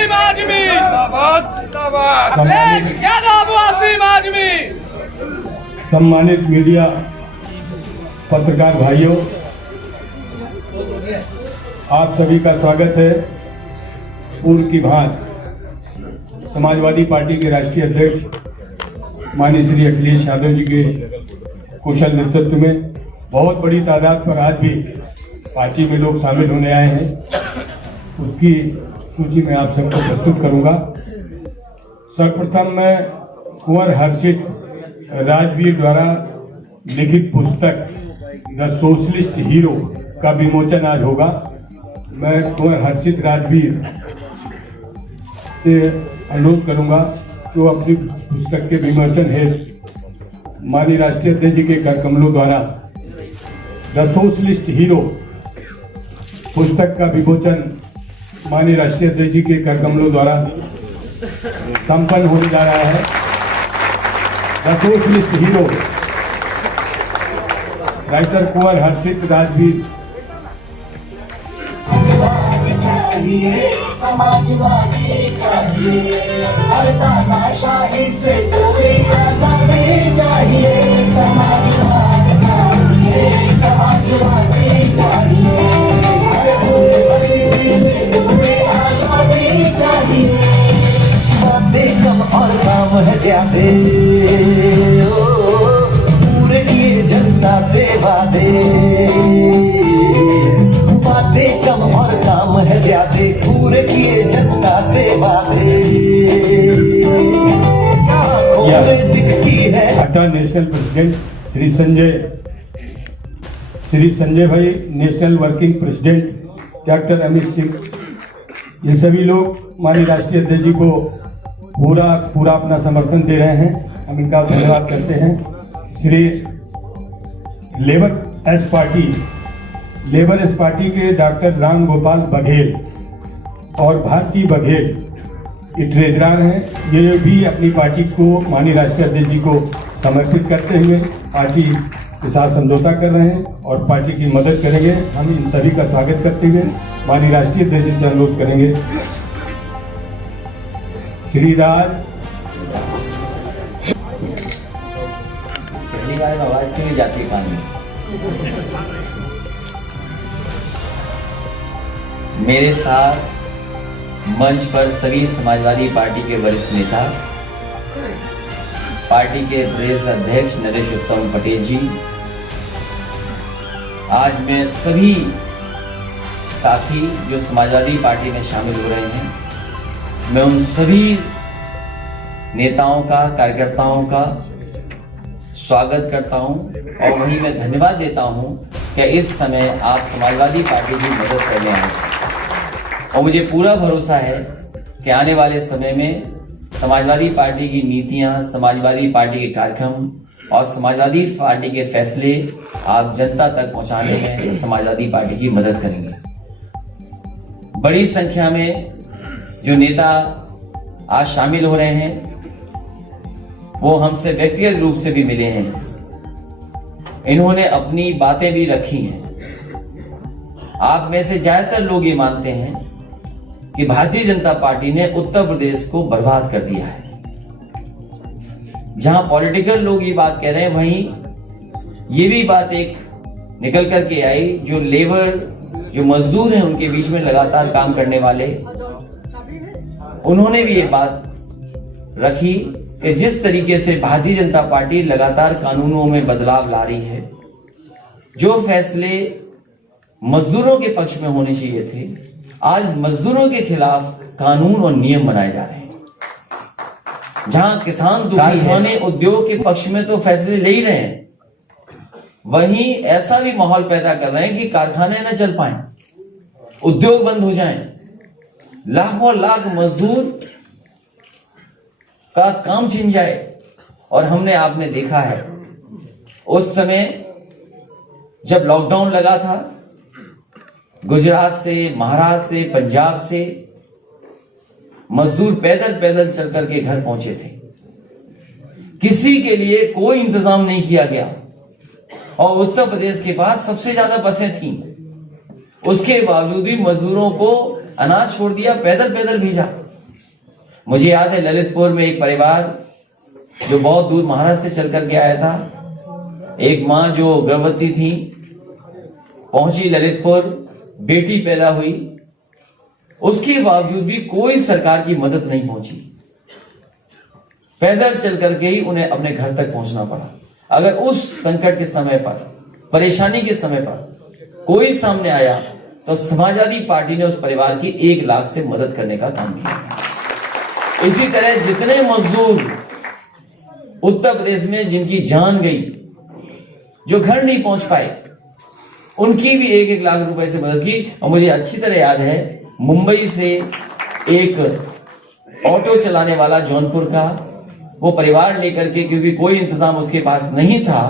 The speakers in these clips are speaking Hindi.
वसीम आजमी, अखिलेश यादव वसीम आजमी। सम्मानित मीडिया पत्रकार भाइयों, आप सभी का स्वागत है। पूर्व की भांति समाजवादी पार्टी के राष्ट्रीय अध्यक्ष माननीय श्री अखिलेश यादव जी के कुशल नेतृत्व में बहुत बड़ी तादाद पर आज भी पार्टी में लोग शामिल होने आए हैं। उसकी सूची में आप सबको प्रस्तुत करूंगा। सर्वप्रथम मैं कुंवर हर्षित राजवीर द्वारा लिखित पुस्तक द सोशलिस्ट हीरो का विमोचन आज होगा। मैं कुंवर हर्षित राजवीर से अनुरोध करूंगा कि वो अपनी पुस्तक के विमोचन हेतु माननीय राष्ट्रीय अध्यक्ष जी के कर कमलों द्वारा द सोशलिस्ट हीरो पुस्तक का विमोचन माननीय राष्ट्रीय अध्यक्ष जी के कर कमलों द्वारा संपन्न होने जा रहा है। द सोशलिस्ट हीरो राइटर कुंवर हर्षित राजवीर। समाजवादी चाहिए, हर तानाशाही से कोई आजादी चाहिए। समाजवादी चाहिए, समाजवादी चाहिए, हर बुराई से कोई आजादी चाहिए। बातें कम और काम है ज्यादा, पूरे किए जनता से वादे। बातें कम और काम है ज्यादा, पूरे किए जनता से वादे। दिखती है टाटा नेशनल प्रेसिडेंट श्री संजय भाई, national working president doctor Amit Singh, ये सभी लोग माननीय राष्ट्रीय अध्यक्ष जी को पूरा अपना समर्थन दे रहे हैं। हम इनका धन्यवाद करते हैं। श्री लेबर एस पार्टी के डॉक्टर राम गोपाल बघेल और भारती बघेल ये ट्रेजरर हैं। ये भी अपनी पार्टी को माननीय राष्ट्रीय अध्यक्ष जी को समर्पित करते हुए पार्टी के साथ समझौता कर रहे हैं और पार्टी की मदद करेंगे। हम इन सभी का स्वागत करते हुए माननीय राष्ट्रीय अध्यक्ष जी से अनुरोध करेंगे। श्री राज आवाज क्यों नहीं जाती पानी। मेरे साथ मंच पर सभी समाजवादी पार्टी के वरिष्ठ नेता, पार्टी के प्रदेश अध्यक्ष नरेश उत्तम पटेल जी, आज मैं सभी साथी जो समाजवादी पार्टी में शामिल हो रहे हैं, मैं उन सभी नेताओं का, कार्यकर्ताओं का स्वागत करता हूं और वहीं मैं धन्यवाद देता हूं कि इस समय आप समाजवादी पार्टी की मदद करने आए हैं। और मुझे पूरा भरोसा है कि आने वाले समय में समाजवादी पार्टी की नीतियां, समाजवादी पार्टी के कार्यक्रम और समाजवादी पार्टी के फैसले आप जनता तक पहुंचाने में समाजवादी पार्टी की मदद करेंगे। बड़ी संख्या में जो नेता आज शामिल हो रहे हैं वो हमसे व्यक्तिगत रूप से भी मिले हैं। इन्होंने अपनी बातें भी रखी हैं। आप में से ज्यादातर लोग ये मानते हैं कि भारतीय जनता पार्टी ने उत्तर प्रदेश को बर्बाद कर दिया है। जहां पॉलिटिकल लोग ये बात कह रहे हैं, वहीं ये भी बात एक निकल करके आई, जो लेबर, जो मजदूर हैं, उनके बीच में लगातार काम करने वाले, उन्होंने भी ये बात रखी कि जिस तरीके से भारतीय जनता पार्टी लगातार कानूनों में बदलाव ला रही है, जो फैसले मजदूरों के पक्ष में होने चाहिए थे, आज मजदूरों के खिलाफ कानून और नियम बनाए जा रहे हैं। जहां किसान कारखाने उद्योग के पक्ष में तो फैसले ले ही रहे हैं, वहीं ऐसा भी माहौल पैदा कर रहे हैं कि कारखाने न चल पाए, उद्योग बंद हो जाएं, लाखों लाख मजदूर का काम छिन जाए। और आपने देखा है उस समय जब लॉकडाउन लगा था, गुजरात से, महाराष्ट्र से, पंजाब से मजदूर पैदल चल करके घर पहुंचे थे। किसी के लिए कोई इंतजाम नहीं किया गया और उत्तर प्रदेश के पास सबसे ज्यादा बसें थीं। उसके बावजूद भी मजदूरों को अनाज छोड़ दिया, पैदल भेजा। मुझे याद है ललितपुर में एक परिवार जो बहुत दूर महाराष्ट्र से चल करके आया था, एक मां जो गर्भवती थी, पहुंची ललितपुर, बेटी पैदा हुई, उसके बावजूद भी कोई सरकार की मदद नहीं पहुंची। पैदल चल करके ही उन्हें अपने घर तक पहुंचना पड़ा। अगर उस संकट के समय पर, परेशानी के समय पर कोई सामने आया तो समाजवादी पार्टी ने उस परिवार की 1 लाख से मदद करने का काम किया। इसी तरह जितने मजदूर उत्तर प्रदेश में जिनकी जान गई, जो घर नहीं पहुंच पाए, उनकी भी 1-1 लाख रुपए से मदद की। और मुझे अच्छी तरह याद है, मुंबई से एक ऑटो चलाने वाला जौनपुर का, वो परिवार लेकर के, क्योंकि कोई इंतजाम उसके पास नहीं था,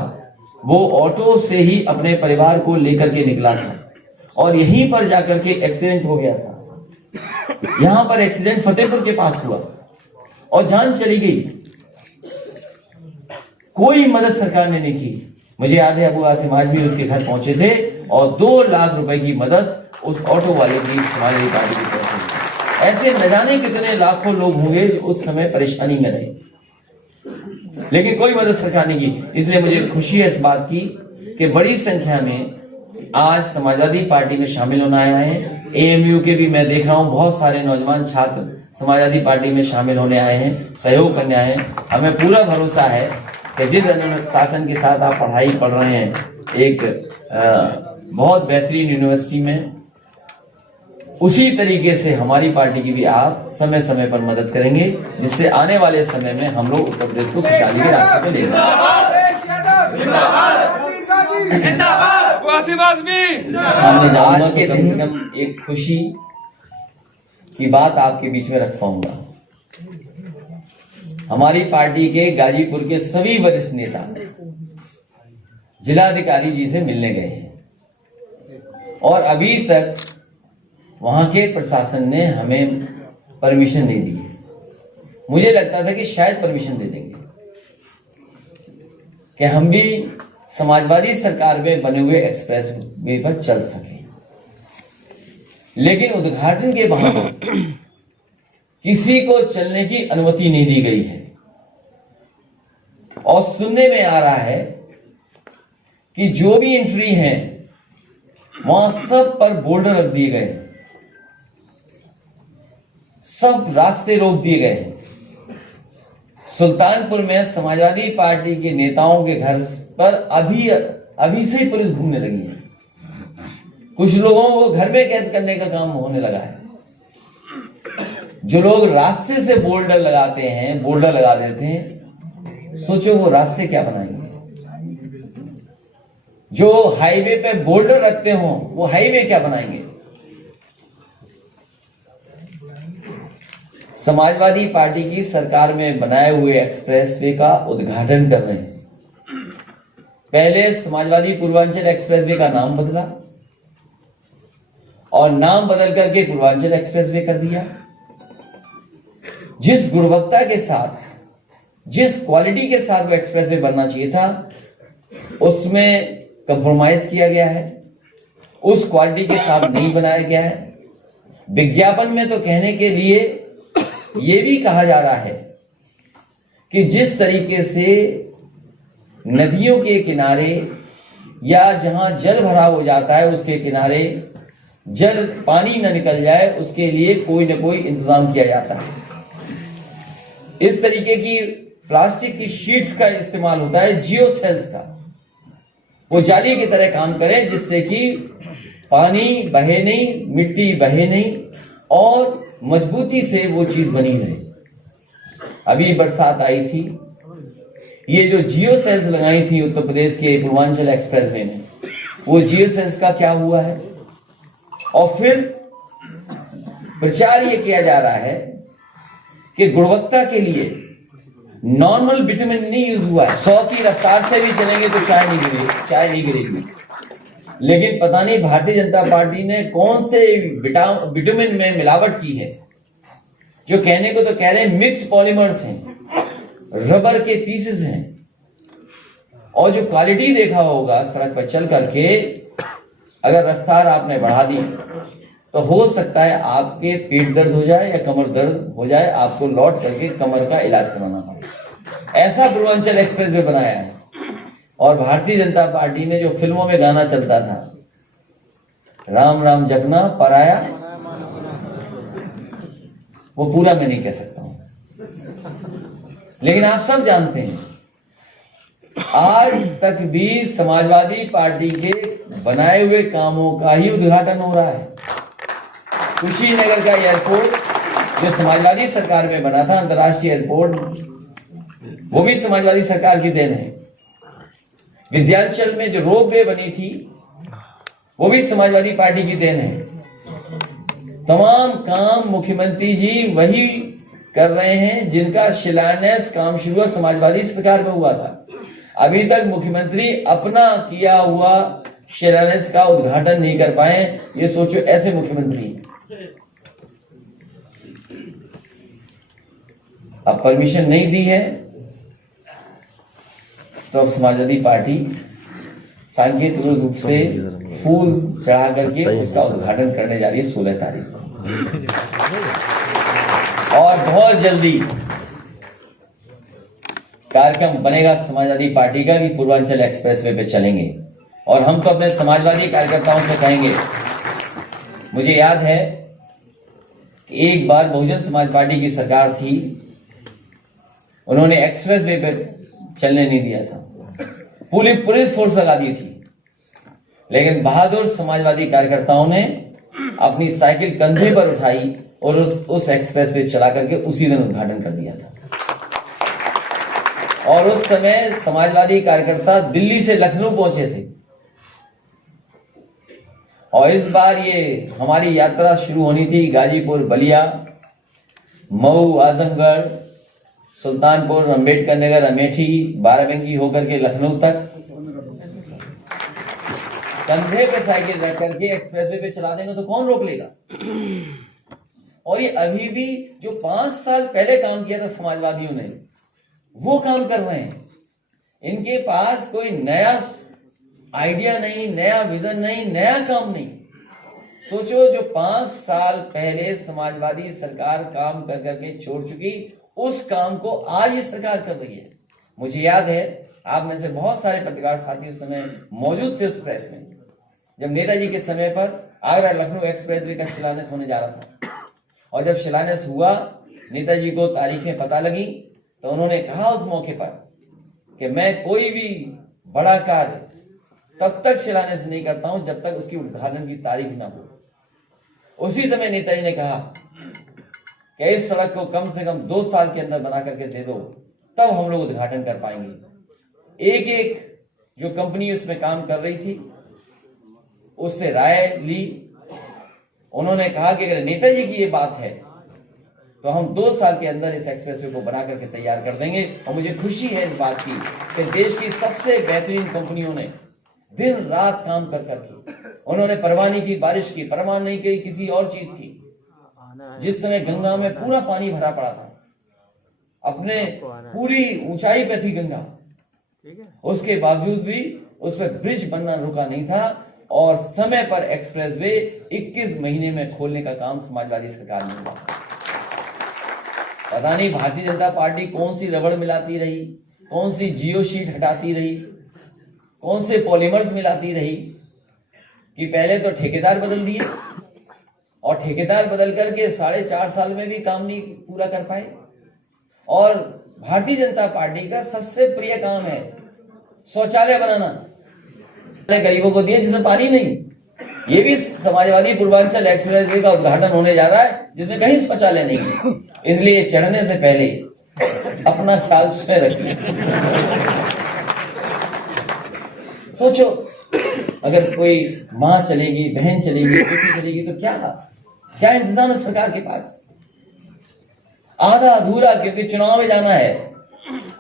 वो ऑटो से ही अपने परिवार को लेकर के निकला था और यहीं पर जाकर के एक्सीडेंट हो गया था। यहां पर एक्सीडेंट फतेहपुर के पास हुआ और जान चली गई। कोई मदद सरकार ने नहीं की। मुझे याद है अबू आसिम आजमी उसके घर पहुंचे थे और 2 लाख रुपए की मदद उस ऑटो वाले की समाजवादी पार्टी की तरफ से। ऐसे न जाने कितने लाखों लोग होंगे जो उस समय परेशानी में रहे, लेकिन कोई मदद सरकार नहीं की। इसलिए मुझे खुशी है इस बात की कि बड़ी संख्या में आज समाजवादी पार्टी में शामिल होना आया है। एएमयू के भी मैं देख रहा हूं बहुत सारे नौजवान छात्र समाजवादी पार्टी में शामिल होने आए हैं, सहयोग करने आए हैं। हमें पूरा भरोसा है कि जिस अनुशासन के साथ आप पढ़ाई पढ़ रहे हैं, एक बहुत बेहतरीन यूनिवर्सिटी में, उसी तरीके से हमारी पार्टी की भी आप समय समय पर मदद करेंगे, जिससे आने वाले समय में हम लोग उत्तर प्रदेश को खुशहाली के रास्ते पे ले जाएंगे। आज के दिन एक खुशी की बात आपके बीच में रख पाऊंगा। हमारी पार्टी के गाजीपुर के सभी वरिष्ठ नेता जिलाधिकारी जी से मिलने गए हैं और अभी तक वहां के प्रशासन ने हमें परमिशन नहीं दी है। मुझे लगता था कि शायद परमिशन दे देंगे कि हम भी समाजवादी सरकार में बने हुए एक्सप्रेस वे पर चल सके, लेकिन उद्घाटन के बहाने किसी को चलने की अनुमति नहीं दी गई है। और सुनने में आ रहा है कि जो भी एंट्री है वहां सब पर बोल्डर रख दिए गए, सब रास्ते रोक दिए गए हैं। सुल्तानपुर में समाजवादी पार्टी के नेताओं के घर पर अभी से ही पुलिस घूमने लगी है। कुछ लोगों को घर में कैद करने का काम होने लगा है। जो लोग रास्ते से बोल्डर लगाते हैं, बोल्डर लगा देते हैं, सोचो वो रास्ते क्या बनाएंगे। जो हाईवे पे बोल्डर रखते हो वो हाईवे क्या बनाएंगे। समाजवादी पार्टी की सरकार में बनाए हुए एक्सप्रेसवे का उद्घाटन कर रहे हैं। पहले समाजवादी पूर्वांचल एक्सप्रेसवे का नाम बदला और नाम बदल करके पूर्वांचल एक्सप्रेसवे कर दिया। जिस गुणवत्ता के साथ, जिस क्वालिटी के साथ वो एक्सप्रेसवे बनना चाहिए था, उसमें कंप्रोमाइज किया गया है, उस क्वालिटी के साथ नहीं बनाया गया है। विज्ञापन में तो कहने के लिए यह भी कहा जा रहा है कि जिस तरीके से नदियों के किनारे या जहां जल भराव हो जाता है उसके किनारे जल पानी न निकल जाए, उसके लिए कोई न कोई इंतजाम किया जाता है। इस तरीके की प्लास्टिक की शीट्स का इस्तेमाल होता है, जियो सेल्स का, वो जाली की तरह काम करे जिससे कि पानी बहे नहीं, मिट्टी बहे नहीं और मजबूती से वो चीज बनी रहे। अभी बरसात आई थी, ये जो जियो सेल्स लगाई थी उत्तर प्रदेश के पूर्वांचल एक्सप्रेसवे में, वो जियो सेल्स का क्या हुआ है। और फिर प्रचार ये किया जा रहा है कि गुणवत्ता के लिए नॉर्मल विटामिन नहीं यूज हुआ है। 100 की रफ्तार से भी चलेंगे तो चाय नहीं गिरेगी। लेकिन पता नहीं भारतीय जनता पार्टी ने कौन से विटामिन में मिलावट की है, जो कहने को तो कह रहे हैं मिक्स्ड पॉलीमर्स हैं, रबर के पीसेस हैं। और जो क्वालिटी देखा होगा सड़क पर चल करके, अगर रफ्तार आपने बढ़ा दी तो हो सकता है आपके पेट दर्द हो जाए या कमर दर्द हो जाए, आपको लौट करके कमर का इलाज कराना पड़े। ऐसा पूर्वांचल एक्सप्रेस वे बनाया है। और भारतीय जनता पार्टी ने जो फिल्मों में गाना चलता था, राम राम जपना पराया, वो पूरा मैं नहीं कह सकता हूं, लेकिन आप सब जानते हैं आज तक भी समाजवादी पार्टी के बनाए हुए कामों का ही उद्घाटन हो रहा है। कुशीनगर का एयरपोर्ट जो समाजवादी सरकार में बना था, अंतर्राष्ट्रीय एयरपोर्ट, वो भी समाजवादी सरकार की देन है। विंध्याचल में जो रोपवे बनी थी, वो भी समाजवादी पार्टी की देन है। तमाम काम मुख्यमंत्री जी वही कर रहे हैं जिनका शिलान्यास काम शुरू समाजवादी सरकार में हुआ था। अभी तक मुख्यमंत्री अपना किया हुआ शिलान्यास का उद्घाटन नहीं कर पाए। ये सोचो, ऐसे मुख्यमंत्री। अब परमिशन नहीं दी है तो अब समाजवादी पार्टी सांकेतिक रूप से फूल चढ़ा करके उसका उद्घाटन करने जा रही है 16 तारीख को। और बहुत जल्दी कार्यक्रम बनेगा समाजवादी पार्टी का कि पूर्वांचल एक्सप्रेसवे पे चलेंगे। और हम तो अपने समाजवादी कार्यकर्ताओं से कहेंगे, मुझे याद है कि एक बार बहुजन समाज पार्टी की सरकार थी, उन्होंने एक्सप्रेसवे पे चलने नहीं दिया था, पूरी पुलिस फोर्स लगा दी थी, लेकिन बहादुर समाजवादी कार्यकर्ताओं ने अपनी साइकिल कंधे पर उठाई और उस एक्सप्रेस पे चला करके उसी दिन उद्घाटन कर दिया था। और उस समय समाजवादी कार्यकर्ता दिल्ली से लखनऊ पहुंचे थे। और इस बार ये हमारी यात्रा शुरू होनी थी गाजीपुर, बलिया, मऊ, आजमगढ़, सुल्तानपुर, अंबेडकर नगर, अमेठी, बाराबंकी होकर के लखनऊ तक कंधे पे साइकिल रख करके एक्सप्रेसवे पे चला देंगे तो कौन रोक लेगा। और ये अभी भी जो 5 साल पहले काम किया था समाजवादियों ने, वो काम कर रहे हैं। इनके पास कोई नया आइडिया नहीं, नया विजन नहीं, नया काम नहीं। सोचो, जो 5 साल पहले समाजवादी सरकार काम कर करके छोड़ चुकी, उस काम को आज ये सरकार कर रही है। मुझे याद है, आप में से बहुत सारे पत्रकार साथी उस समय मौजूद थे उस प्रेस में, जब नेताजी के समय पर आगरा लखनऊ एक्सप्रेसवे का शिलान्यास होने जा रहा था। और जब शिलान्यास हुआ, नेताजी को तारीखें पता लगी, तो उन्होंने कहा उस मौके पर कि मैं कोई भी बड़ा कार्य तब तक शिलान्यास नहीं करता हूं जब तक उसकी उद्घाटन की तारीख ना हो। उसी समय नेताजी ने कहा कि इस सड़क को कम से कम 2 साल के अंदर बना करके दे दो, तब हम लोग उद्घाटन कर पाएंगे। एक एक जो कंपनी उसमें काम कर रही थी उससे राय ली। उन्होंने कहा कि अगर नेताजी की ये बात है तो हम 2 साल के अंदर इस एक्सप्रेसवे को बना करके तैयार कर देंगे। और मुझे खुशी है इस बात की कि देश की सबसे बेहतरीन कंपनियों ने दिन रात काम कर करके उन्होंने परवाह नहीं की बारिश की, परवाह नहीं की किसी और चीज की। जिस समय गंगा में पूरा पानी भरा पड़ा था, अपने पूरी ऊंचाई पे थी गंगा, उसके बावजूद भी उस पर ब्रिज बनना रुका नहीं था। और समय पर एक्सप्रेसवे 21 महीने में खोलने का काम समाजवादी सरकार ने किया। पता नहीं भारतीय जनता पार्टी कौन सी रबड़ मिलाती रही, कौन सी जियो शीट हटाती रही, कौन से पॉलीमर्स मिलाती रही, कि पहले तो ठेकेदार बदल दिए और ठेकेदार बदल करके 4.5 साल में भी काम नहीं पूरा कर पाए। और भारतीय जनता पार्टी का सबसे प्रिय काम है शौचालय बनाना, गरीबों को दिए जिसमें पानी नहीं। ये भी समाजवादी पूर्वांचल एक्सप्रेसवे का उद्घाटन होने जा रहा है जिसमें कहीं शौचालय नहीं है। इसलिए चढ़ने से पहले अपना ख्याल स्वयं रखिए। सोचो, अगर कोई माँ चलेगी, बहन चलेगी, किसी चलेगी तो क्या इंतजाम है सरकार के पास? आधा अधूरा, क्योंकि चुनाव में जाना है,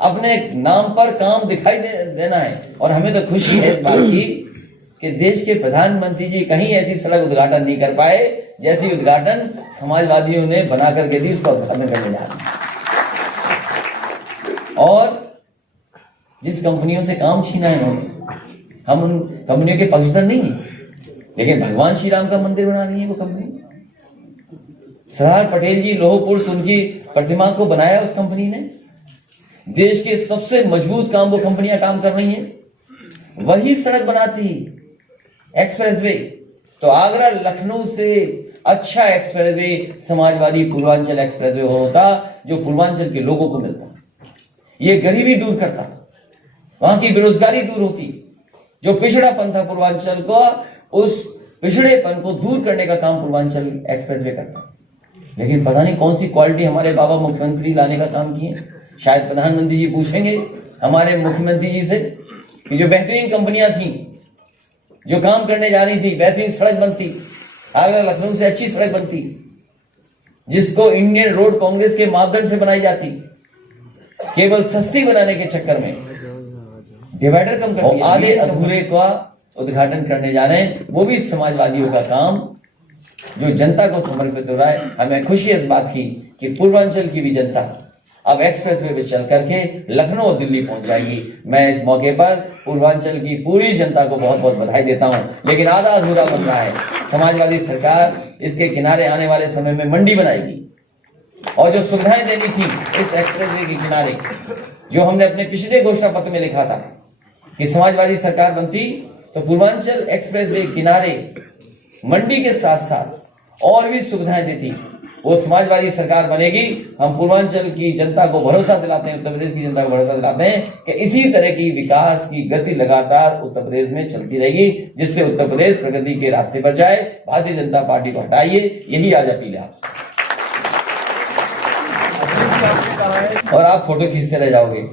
अपने नाम पर काम दिखाई देना है। और हमें तो खुशी है इस बात की कि देश के प्रधानमंत्री जी कहीं ऐसी सड़क उद्घाटन नहीं कर पाए जैसी उद्घाटन समाजवादियों ने बना करके दी, उसका उद्घाटन करने जा रहे हैं। और जिस कंपनियों से काम छीना है उन्होंने, हम उन कंपनियों के पक्षधर नहीं है, लेकिन भगवान श्री राम का मंदिर बना रही है वो कंपनी। सरदार पटेल जी लौह पुरुष उनकी प्रतिमा को बनाया उस कंपनी ने। देश के सबसे मजबूत काम वो कंपनियां काम कर रही हैं। वही सड़क बनाती एक्सप्रेसवे, तो आगरा लखनऊ से अच्छा एक्सप्रेसवे समाजवादी पूर्वांचल एक्सप्रेसवे होता जो पूर्वांचल के लोगों को मिलता, ये गरीबी दूर करता, वहां की बेरोजगारी दूर होती, जो पिछड़ापन था पूर्वांचल को, उस पिछड़ेपन को दूर करने का काम पूर्वांचल एक्सप्रेसवे करता। लेकिन पता नहीं कौन सी क्वालिटी हमारे बाबा मुख्यमंत्री लाने का काम किए। शायद प्रधानमंत्री जी पूछेंगे हमारे मुख्यमंत्री जी से कि जो बेहतरीन कंपनियां थी, जो काम करने जा रही थी, बेहतरीन सड़क बनती, आगरा लखनऊ से अच्छी सड़क बनती, जिसको इंडियन रोड कांग्रेस के मापदंड से बनाई जाती, केवल सस्ती बनाने के चक्कर में डिवाइडर कम कर दिया, आधे अधूरे का उद्घाटन करने जा रहे हैं। वो भी समाजवादियों का काम जो जनता को समर्पित हो रहा है। हमें खुशी इस बात की कि पूर्वांचल की भी जनता अब एक्सप्रेसवे पे चल करके लखनऊ और दिल्ली पहुंच जाएगी। मैं इस मौके पर पूर्वांचल की पूरी जनता को बहुत बहुत बधाई देता हूं। लेकिन आधा अधूरा बन रहा है। समाजवादी सरकार इसके किनारे आने वाले समय में मंडी बनाएगी और जो सुविधाएं देनी थी इस एक्सप्रेसवे के किनारे, जो हमने अपने पिछले घोषणा पत्र में लिखा था कि समाजवादी सरकार बनती तो पूर्वांचल एक्सप्रेसवे किनारे मंडी के साथ साथ और भी सुविधाएं देती, वो समाजवादी सरकार बनेगी। हम पूर्वांचल की जनता को भरोसा दिलाते हैं, उत्तर प्रदेश की जनता को भरोसा दिलाते हैं कि इसी तरह की विकास की गति लगातार उत्तर प्रदेश में चलती रहेगी, जिससे उत्तर प्रदेश प्रगति के रास्ते पर जाए। भारतीय जनता पार्टी को हटाइए, यही आज अपील है आपसे। और आप फोटो खींचते रह जाओगे।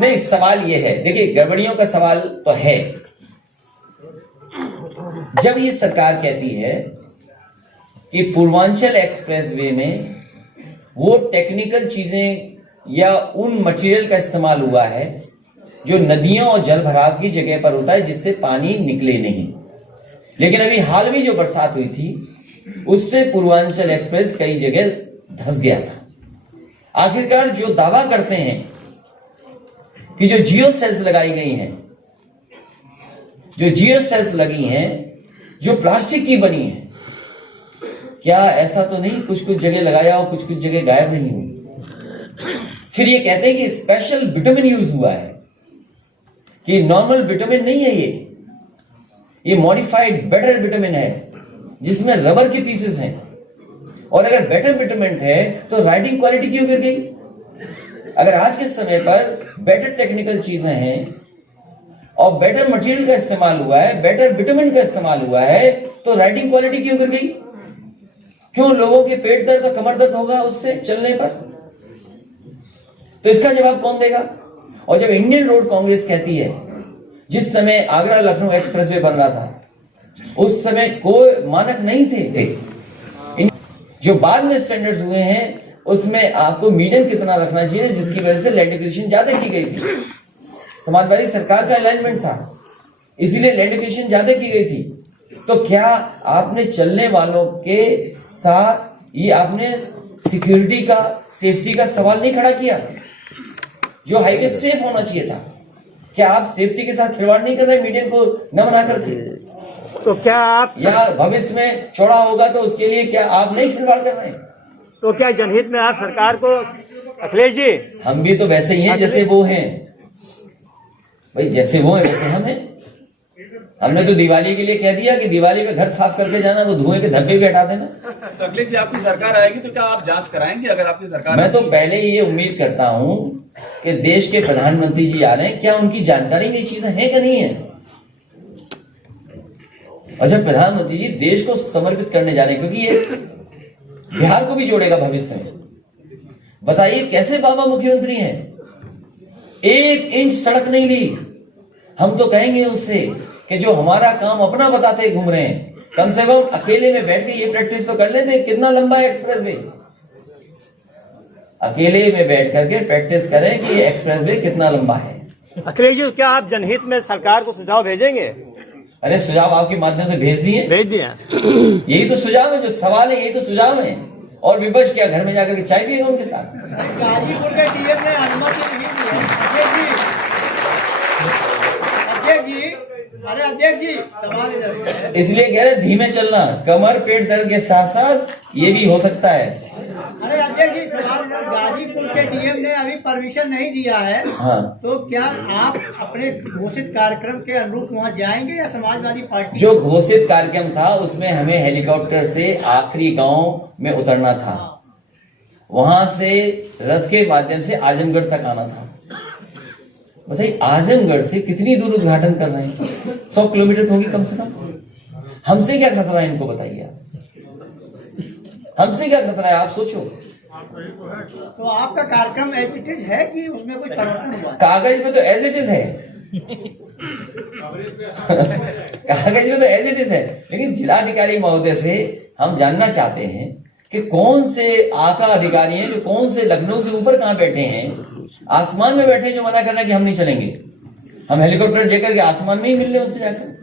नहीं, सवाल ये है, देखिए गड़बड़ियों का सवाल तो है। जब ये सरकार कहती है कि पूर्वांचल एक्सप्रेसवे में वो टेक्निकल चीजें या उन मटेरियल का इस्तेमाल हुआ है जो नदियों और जल भराव की जगह पर होता है, जिससे पानी निकले नहीं, लेकिन अभी हाल में जो बरसात हुई थी उससे पूर्वांचल एक्सप्रेस कई जगह धंस गया था। आखिरकार जो दावा करते हैं कि जो जियो सेल्स लगाई गई हैं, जो जियो सेल्स लगी हैं जो प्लास्टिक की बनी है, क्या ऐसा तो नहीं कुछ कुछ जगह लगाया और कुछ कुछ जगह गायब नहीं हुई? फिर ये कहते हैं कि स्पेशल विटामिन यूज हुआ है, कि नॉर्मल विटामिन नहीं है, ये मॉडिफाइड बेटर विटामिन है जिसमें रबर के पीसेस हैं। और अगर बेटर विटामिन है तो राइटिंग क्वालिटी क्यों गिर गई? अगर आज के समय पर बेटर टेक्निकल चीजें हैं और बेटर मटेरियल का इस्तेमाल हुआ है, बेटर विटामिन का इस्तेमाल हुआ है, तो राइटिंग क्वालिटी क्यों गिर गई? क्यों लोगों के पेट दर्द और कमर दर्द होगा उससे चलने पर? तो इसका जवाब कौन देगा? और जब इंडियन रोड कांग्रेस कहती है, जिस समय आगरा लखनऊ एक्सप्रेसवे बन रहा था उस समय कोई मानक नहीं थे, जो बाद में स्टैंडर्ड्स हुए हैं उसमें आपको मीडियम कितना रखना चाहिए, जिसकी वजह से लैंड एक्विजिशन ज्यादा की गई थी। समाजवादी सरकार का अलाइनमेंट था, इसीलिए लैंड एक्विजिशन ज्यादा की गई थी। तो क्या आपने चलने वालों के साथ ये आपने सिक्योरिटी का, सेफ्टी का सवाल नहीं खड़ा किया? जो हाईवे सेफ होना चाहिए था, क्या आप सेफ्टी के साथ खिलवाड़ नहीं कर रहे मीडियम को न बना करके? तो क्या आप या भविष्य में चौड़ा होगा तो उसके लिए क्या आप नहीं खिलवाड़ कर रहे हैं? तो क्या जनहित में आप सरकार को, अखिलेश जी, हम भी तो वैसे ही हैं जैसे वो हैं भाई, जैसे वो हैं वैसे हम हैं। हमने तो दिवाली के लिए कह दिया कि दिवाली पे घर साफ करके जाना, वो धुएं के धब्बे भी हटा देना। तो अखिलेश जी आपकी सरकार आएगी तो क्या आप जांच कराएंगे? अगर आपकी सरकार, मैं तो पहले ही ये उम्मीद करता हूं कि देश के प्रधानमंत्री जी आ रहे हैं, क्या उनकी जानकारी में ये चीजें हैं कि नहीं है? और जब प्रधानमंत्री जी देश को समर्पित करने जा रहे हैं, क्योंकि ये बिहार को भी जोड़ेगा भविष्य में, बताइए कैसे बाबा मुख्यमंत्री हैं? 1 इंच सड़क नहीं ली। हम तो कहेंगे उससे कि जो हमारा काम अपना बताते घूम रहे हैं, कम से कम अकेले में बैठ के ये प्रैक्टिस तो कर लेते, कितना लंबा है एक्सप्रेसवे। अकेले में बैठ करके प्रैक्टिस करें कि ये एक्सप्रेसवे कितना लंबा है। अखिलेश जी, क्या आप जनहित में सरकार को सुझाव भेजेंगे? अरे सुझाव आपके माध्यम से भेज दिए। यही तो सुझाव है, जो सवाल है यही तो सुझाव है। और विपक्ष क्या घर में जाकर के चाय पिएगा उनके साथ? गाजीपुर के डीएम ने अनुमति नहीं दी है। अध्यक्ष जी सवाल इधर है। इसलिए कह रहे धीमे चलना, कमर पेट दर्द के साथ साथ ये भी हो सकता है। अरे अध्यक्ष जी सवाल इधर, गाजीपुर के डीएम ने अभी परमिशन नहीं दिया है। हाँ। तो क्या आप अपने घोषित कार्यक्रम के अनुरूप वहाँ जाएंगे या समाजवादी पार्टी? जो घोषित कार्यक्रम था उसमें हमें हेलीकॉप्टर से आखिरी गांव में उतरना था, वहां से रथ के माध्यम से आजमगढ़ तक आना था। बताइए आजमगढ़ से कितनी दूर उद्घाटन कर रहे हैं? 100 किलोमीटर होगी कम से कम। हमसे क्या खतरा है इनको बताइए आप, हमसे क्या खतरा है आप सोचो। तो आपका कार्यक्रम एज इट इज है कि उसमें कोई परिवर्तन हुआ है? कागज में तो एज इट इज है कागज में तो एज इट इज है, लेकिन जिलाधिकारी महोदय से हम जानना चाहते हैं कि कौन से आका अधिकारी हैं जो कौन से लखनऊ से ऊपर कहां बैठे हैं, आसमान में बैठे हैं, जो मना कर रहे हैं कि हम नहीं चलेंगे। हम हेलीकॉप्टर लेकर के आसमान में ही मिल रहे हैं उनसे जाकर।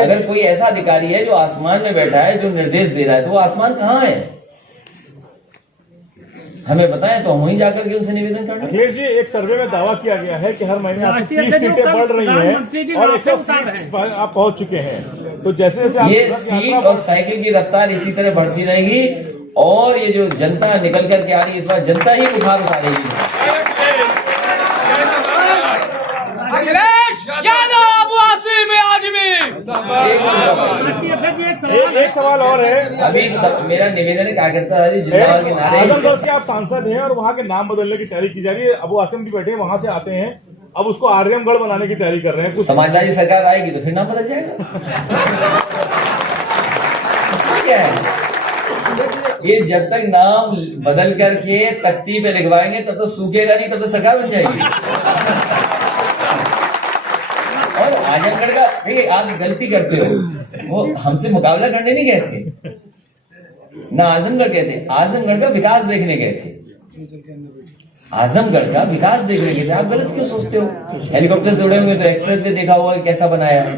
अगर कोई ऐसा अधिकारी है जो आसमान में बैठा है, जो निर्देश दे रहा है, तो वो आसमान कहाँ है हमें बताएं, तो हम वहीं जाकर के उनसे निवेदन करना। अखिलेश जी, एक सर्वे में दावा किया गया है कि हर महीने आपकी 30 सीटें बढ़ रही हैं और 100 सीट आप पहुंच चुके हैं। तो जैसे जैसे ये सीट और साइकिल की रफ्तार इसी तरह बढ़ती रहेगी और ये जो जनता निकल करके आ रही है, इस बार जनता ही बुखार उठा रही एक सवाल और है। अभी मेरा निवेदन है कार्यकर्ता जिंदाबाद के नारे। आजमगढ़ से आप सांसद हैं और वहाँ के नाम बदलने की तैयारी की जा रही है। अबू आसिम भी बैठे वहां से आते हैं, अब उसको आर्यमगढ़ बनाने की तैयारी कर रहे हैं। समाजवादी सरकार आएगी तो फिर नाम बदल जाएगा। क्या है ये, जब तक नाम बदल करके तख्ती पे लिखवाएंगे तब तो सूखेगा नहीं, तब तो सरकार बन जाएगी। और आजमगढ़ का देखिए, आप गलती करते हो, वो हमसे मुकाबला करने नहीं गए थे ना, आजमगढ़ गए थे, आजमगढ़ का विकास देखने गए थे, आजमगढ़ का विकास देखने गए थे। आप गलत क्यों सोचते हो? हेलीकॉप्टर से उड़े हुए तो एक्सप्रेस वे देखा हुआ है कैसा बनाया है,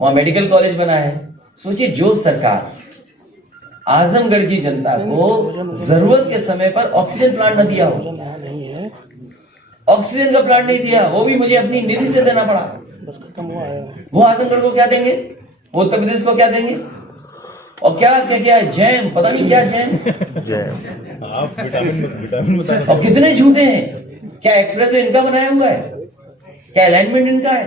वहां मेडिकल कॉलेज बना है। सोचिए, जो सरकार आजमगढ़ की जनता को जरूरत के समय पर ऑक्सीजन प्लांट न दिया हो, ऑक्सीजन का प्लांट नहीं दिया, वो भी मुझे अपनी निधि से देना पड़ा, वो आजमगढ़ को क्या देंगे, वो उत्तर प्रदेश को क्या देंगे? और क्या क्या क्या है, जैम, पता नहीं क्या जैम, आप विटामिन और कितने झूठे हैं। क्या एक्सप्रेस वे इनका बनाया हुआ है? क्या अलाइनमेंट इनका है?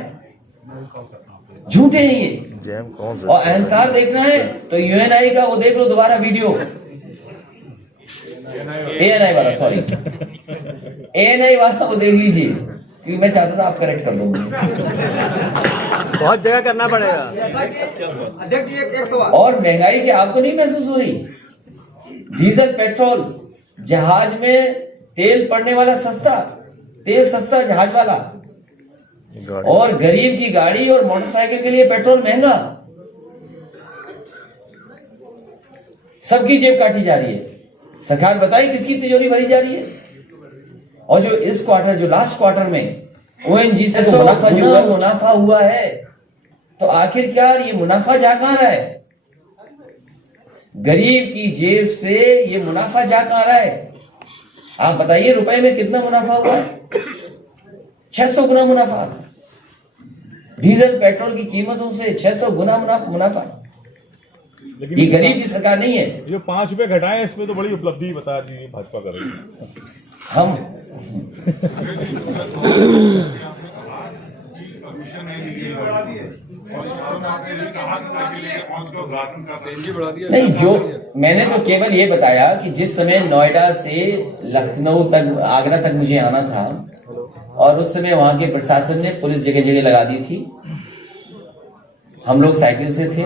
झूठे हैं ये। और अहंकार देखना है तो यूएनआई का वो देख लो दोबारा वीडियो, एएनआई वाला, सॉरी एएनआई वाला वो देख लीजिए, क्योंकि मैं चाहता था आप करेक्ट कर दोगे। बहुत जगह करना पड़ेगा। अध्यक्ष जी एक सवाल। और महंगाई की आपको नहीं महसूस हो रही? डीजल पेट्रोल, जहाज में तेल पड़ने वाला सस्ता, तेल सस्ता जहाज वाला, और गरीब की गाड़ी और मोटरसाइकिल के लिए पेट्रोल महंगा। सबकी जेब काटी जा रही है। सरकार बताइए किसकी तिजोरी भरी जा रही है? और जो इस क्वार्टर, जो लास्ट क्वार्टर में ओएनजीसी से मुनाफा हुआ है, तो आखिरकार ये मुनाफा जा कहां रहा है? गरीब की जेब से ये मुनाफा जा कहां रहा है? आप बताइए, रुपए में कितना मुनाफा हुआ है? 600 गुना मुनाफा। डीजल पेट्रोल की कीमतों से 600 गुना मुनाफा। लेकिन ये गरीब की सरकार नहीं है। जो 5 रुपए घटाए इसमें तो बड़ी उपलब्धि बता दी भाजपा कर रही है। हम नहीं, जो मैंने तो केवल ये बताया कि जिस समय नोएडा से लखनऊ तक, आगरा तक मुझे आना था, और उस समय वहां के प्रशासन ने पुलिस जगह जगह लगा दी थी। हम लोग साइकिल से थे,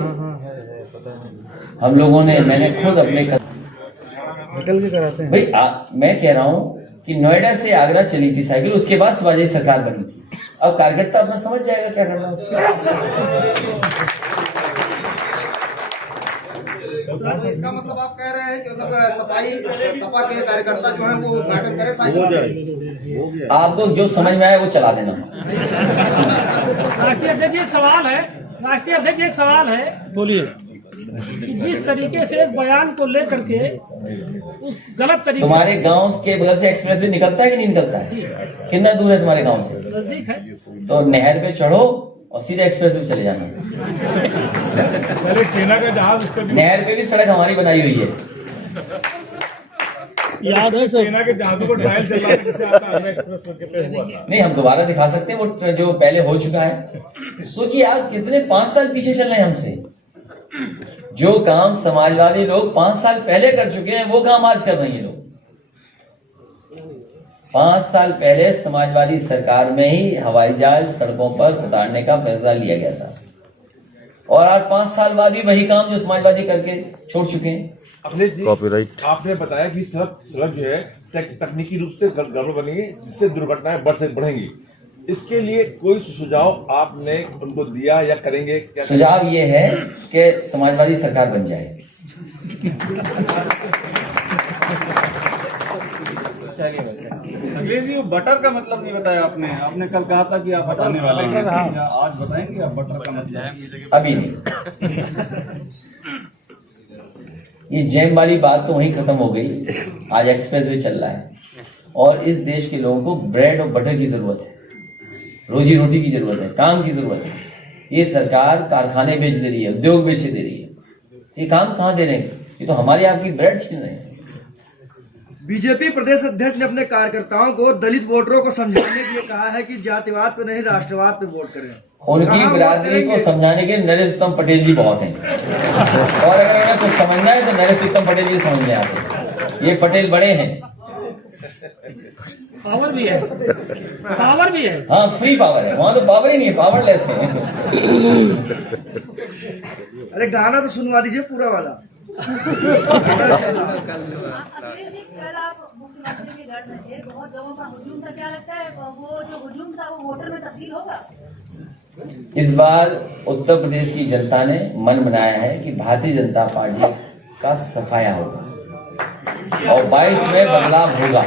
हम लोगों ने, मैंने खुद अपने निकल के कराते हैं भाई। मैं कह रहा हूं कि नोएडा से आगरा चली थी साइकिल, उसके बाद समाजवादी सरकार बनी थी। अब कार्यकर्ता अपना समझ जाएगा क्या करना है। तो इसका मतलब आप कह रहे हैं कि मतलब सपा के कार्यकर्ता जो है वो उद्घाटन करे साइकिल से? आपको जो समझ में आए वो चला देना। राष्ट्रीय अध्यक्ष एक सवाल है, राष्ट्रीय अध्यक्ष एक सवाल है, बोलिए। कि जिस तरीके से एक बयान को लेकर के उस गलत तरीके तुम्हारे गांव के बगल से एक्सप्रेस वे निकलता है कि नहीं निकलता है? कितना दूर है तुम्हारे गांव से? नजदीक है। तो नहर पे चढ़ो और सीधे एक्सप्रेस पे चले जाना। सेना का जहाज उस पर भी नहर पे भी सड़क हमारी बनाई हुई है। याद है सेना के जहाजों को ट्रायल चल रहा है, जिससे आपका अगला एक्सप्रेस पे हुआ था। नहीं, हम दोबारा दिखा सकते हैं वो जो पहले हो चुका है। सोचिए आप कितने 5 साल पीछे चल रहे हैं हमसे। जो काम समाजवादी लोग 5 साल पहले कर चुके हैं वो काम आज कर रही है लोग। 5 साल पहले समाजवादी सरकार में ही हवाई जहाज सड़कों पर उतारने का फैसला लिया गया था, और आज 5 साल बाद भी वही काम जो समाजवादी करके छोड़ चुके हैं। अखिलेश जी, आपने बताया कि सड़क जो है तकनीकी रूप से गड़बड़ बनेगी, जिससे दुर्घटनाएं बढ़ेंगी। इसके लिए कोई सुझाव आपने उनको दिया या करेंगे? क्या सुझाव ये है कि समाजवादी सरकार बन जाए। अखिलेश जी, बटर का मतलब नहीं बताया आपने। आपने कल कहा था कि आप बताने वाले हैं, क्या आज बताएंगे आप बटर का मतलब? अभी नहीं। ये जैम वाली बात तो वहीं खत्म हो गई। आज एक्सप्रेस वे चल रहा है, और इस देश के लोगों को ब्रेड और बटर की जरूरत है, रोजी रोटी की जरूरत है, काम की जरूरत है। ये सरकार कारखाने बेच दे रही है, उद्योग बेच दे रही है। ये काम कहाँ दे रहे हैं? ये तो हमारी आपकी ब्रेड छीन रहे हैं। बीजेपी प्रदेश अध्यक्ष ने अपने कार्यकर्ताओं को दलित वोटरों को समझाने के लिए कहा है कि जातिवाद पे नहीं राष्ट्रवाद पे वोट करें। उनकी बिरादरी को समझाने के नरेश उत्तम पटेल जी बहुत हैं, और अगर उन्हें कुछ समझना है तो नरेश उत्तम पटेल जी समझ में आते हैं। ये पटेल बड़े हैं, पावर भी है, पावर भी है। हाँ, फ्री पावर है, वहां तो पावर ही नहीं है, पावरलेस है। अरे गाना तो सुनवा दीजिए पूरा वाला। मुख्यमंत्री के घर में थे, बहुत लोगों का हुजूम था। क्या लगता है वो जो हुजूम था वो वोटर में तब्दील होगा? इस बार उत्तर प्रदेश की जनता ने मन बनाया है कि भारतीय जनता पार्टी का सफाया होगा और 22 में बदलाव होगा।